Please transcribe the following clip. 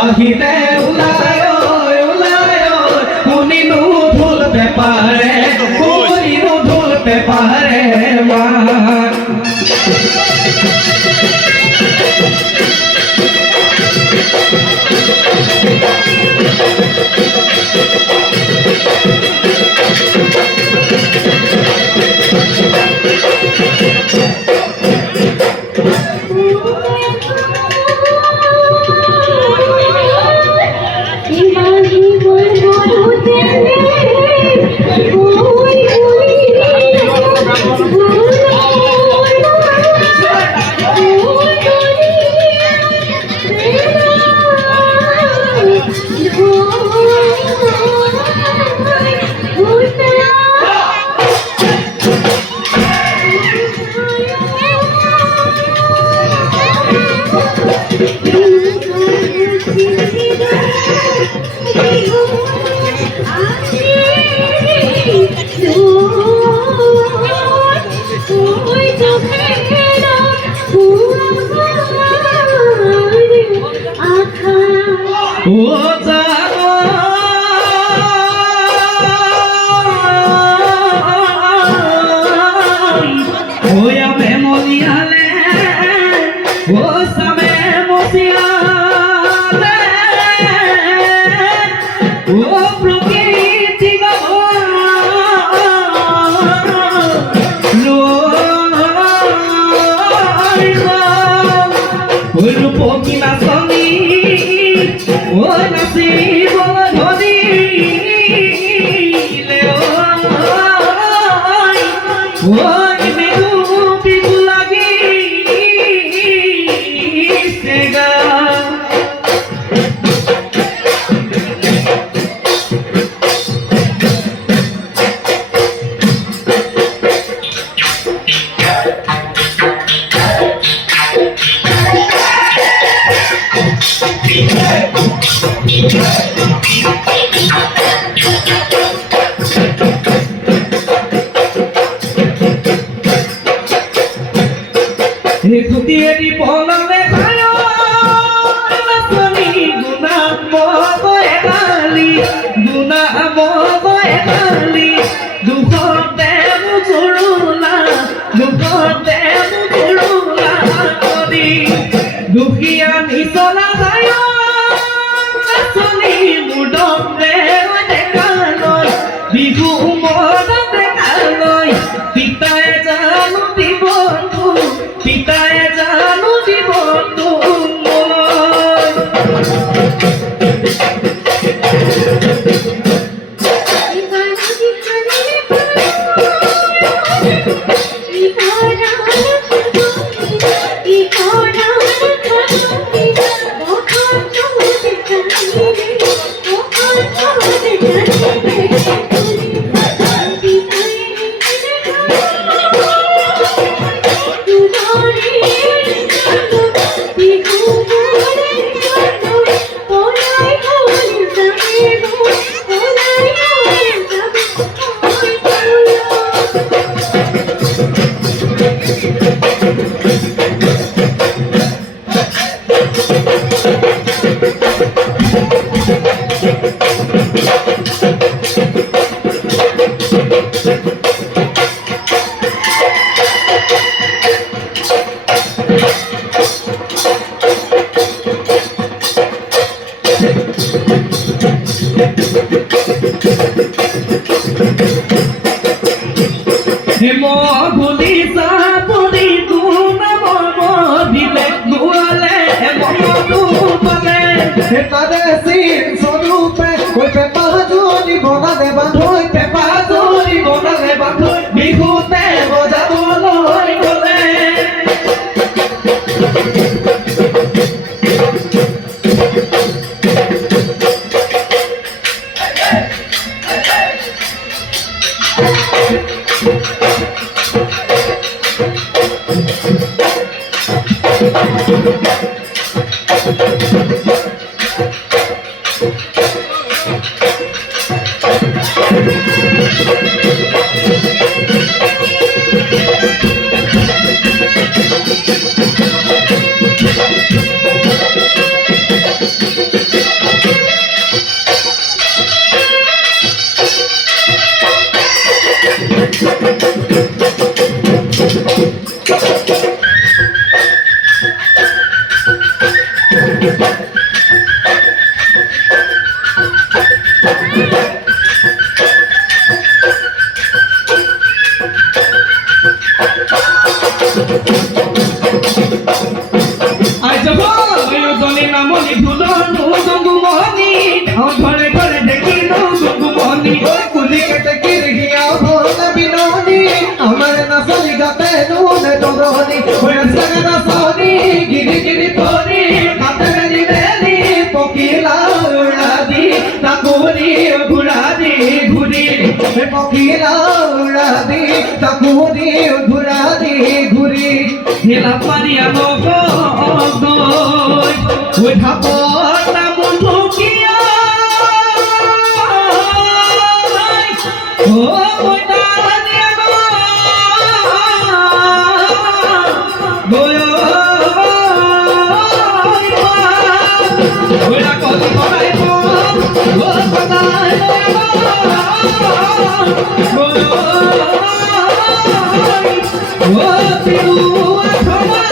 আহিলে ওলাই শুনিনো ঢোল পেপাৰে শুনিনো ঢোল পেপাৰে মাত খুটিয়েরি পলালে খায় নাচনি গুনা বয়ে গালি গুনা বয়ে গালি দুখতে মুচুৰুলা কৰি দুখীয়া নিচলা যায় নাচনি মুডলে দেখালৈ বিহু মনত দেখালৈ পিতাই জানো দিবটো পিতাই জানো দিবটো বিহুতে বজাবলৈ গলে আজ বলে নামনি ধুলনু গঙ্গুমনি ঘরে ঘরে দেখি গঙ্গুমনি কুলি কেটে কিরহিয়া ভোল বিনোনি আমার নাসলি গাতে নুন ডগনি ওই সগনা সোনি গিরি গিরি তোরে হাতে মেরি মেরি পকিলা উড়াদি তাকুরি ঘুরাদি ঘুরি পকিলা উড়াদি তাকুরি ঘুরাদি ঘুরি হেলা পারিয়া গো ওই ঠাকুর নাম ঢুকিয়া ও ওই দাঁড়িয়া ওরা কলি করাই ও কথাই ও পিউ আঠমা